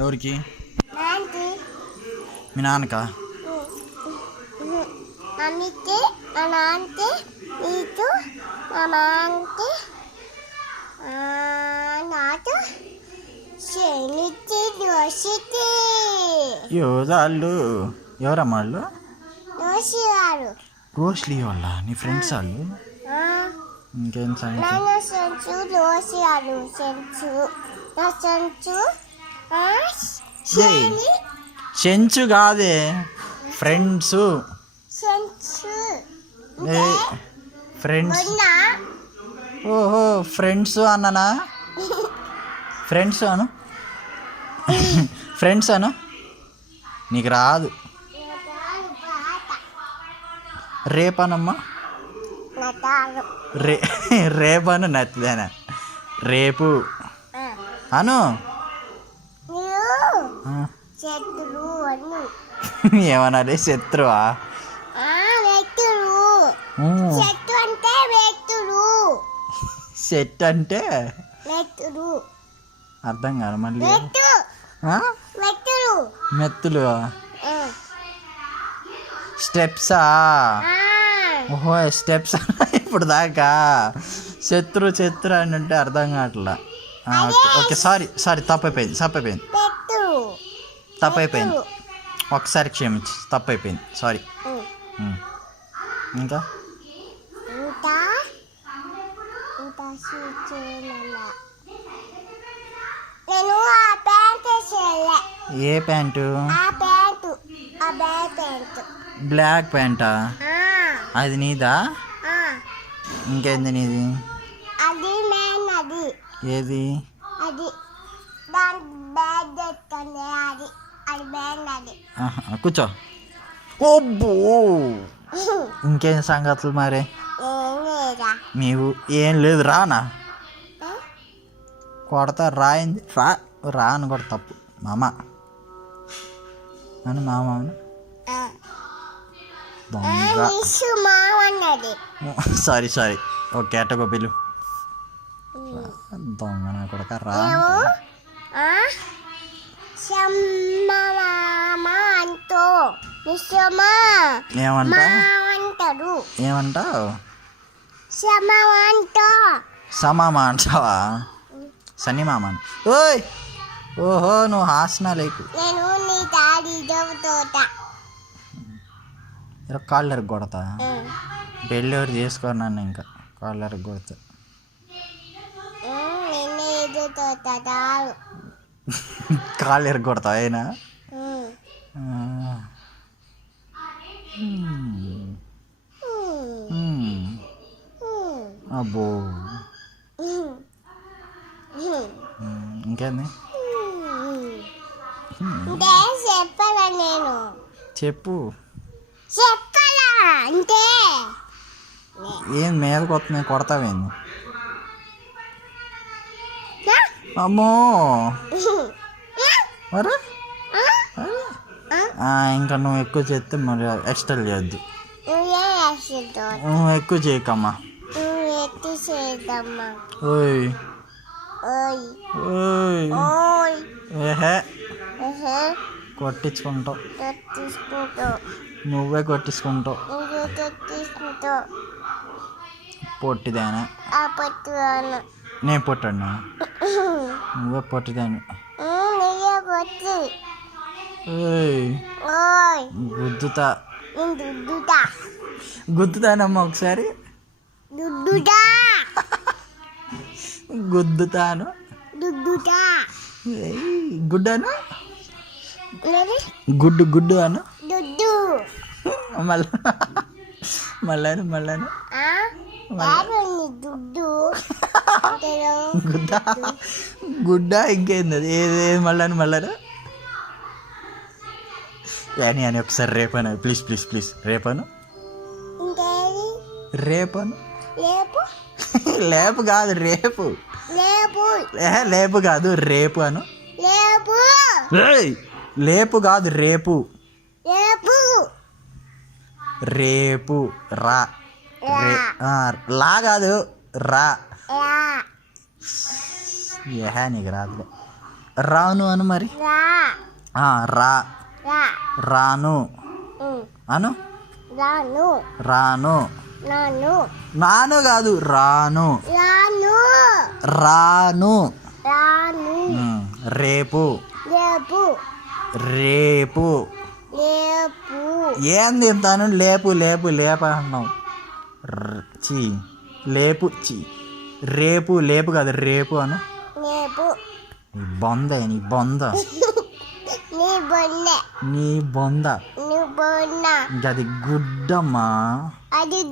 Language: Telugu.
ఎవరికి? మీ నాన్నకా? మమ్మీకి, మా నాన్నకి, నీకు, మా మామకి, నాకు శనికి దోషికి. వాళ్ళు ఎవరమ్మా వాళ్ళు? దోషి గారు. రోష్లీ వాళ్ళ నీ ఫ్రెండ్స్ వాళ్ళు? ఇంకేం సంగతి? సెంచు దోషి గారు. సెంచు చెంచు కాదే, ఫ్రెండ్స్. ఫ్రెండ్స్. ఓహో ఫ్రెండ్స్ అన్ననా? ఫ్రెండ్స్ అను. ఫ్రెండ్స్ అను. నీకు రాదు. రేపనమ్మా. రేపను నచ్చదేనా? రేపు అను. ఏమన్నారే? శత్రువా? సెట్ అంటే అర్థం కాదు మళ్ళీ. మెత్తులు స్టెప్సా? ఓహో స్టెప్స్. ఇప్పుడు దాకా శత్రు అని అంటే అర్థం కావట్లా. ఓకే సారీ తప్పైపోయింది. ఒకసారి క్షమించి, తప్పైపోయింది. సారీ. ఇంకా ఏ ప్యాంటు? బ్లాక్ ప్యాంటా? అది నీదా? ఇంకేంది నీది? ఏది? కూర్చో. ఓబ్బో ఇంకేం సంగతులు మరి? నీవు ఏం లేదు. రానా కొడతా. రాయింది రా అని కూడా తప్పు. మామ అని మామ దొంగ. సారీ ఓకే అట్టగో పిలు. దొంగ నా కొడక. రా ఏమంటావు? సమామా అంటావా? సన్నీ మామ. ఓయ్ ఓహో నువ్వు హాసన లేకు. కాళ్ళు ఎరకు కొడతా. పెళ్ళి ఎవరు చేసుకోరు ఇంకా కాళ్ళు ఎరకు కొడతా. కాళ్ళు ఎరకు కొడతావు అయినా? అబ్బో ఇంకేంది? చెప్పు. ఏం మీదకి వస్తున్నాయి? కొడతావేంది? అమ్మో మరి ఇంకా నువ్వు ఎక్కువ చేస్తే మరి ఎక్స్ట్రా చేయొద్దు. నువ్వు ఎక్కువ చేయకమ్మా. ఓయ్ ఏహే కొట్టించుకుంటావు. నువ్వే కొట్టించుకుంటావు. పొట్టిదానా? నేను పొట్టాను. నువ్వే పొట్టిదాన్ని. గుద్దుతానమ్మా ఒకసారి. గుద్దుతాను. గుడ్డాను. గుడ్డు అను. మళ్ళాను గుడ్డ ఇంకేంది? ఏది మళ్ళాను అని ఒకసారి రేపను. ప్లీజ్ రేపను. లేపు కాదు రేపు. లేపు కాదు రేపు అను. లేపు కాదు రేపు. రేపు రా. లా కాదు రా. నీకు రాదు. రాను అను మరి. రా రా రా రాను అను. రాను రాను. నాను నాను కాదు, రాను. రాను రాను. రాను రేపు. లేపు రేపు. లేపు ఏం తింటాను? లేపు లేపు లేప అన్నావు. చీ లేపు చీ. రేపు లేపు కాదు, రేపు అను. లేపు నీ బొంద, నీ బొంద, నీ బొన్నె నీ బొంద. నీ బొన్న ఇంక అది గుడ్డమ్మా. అది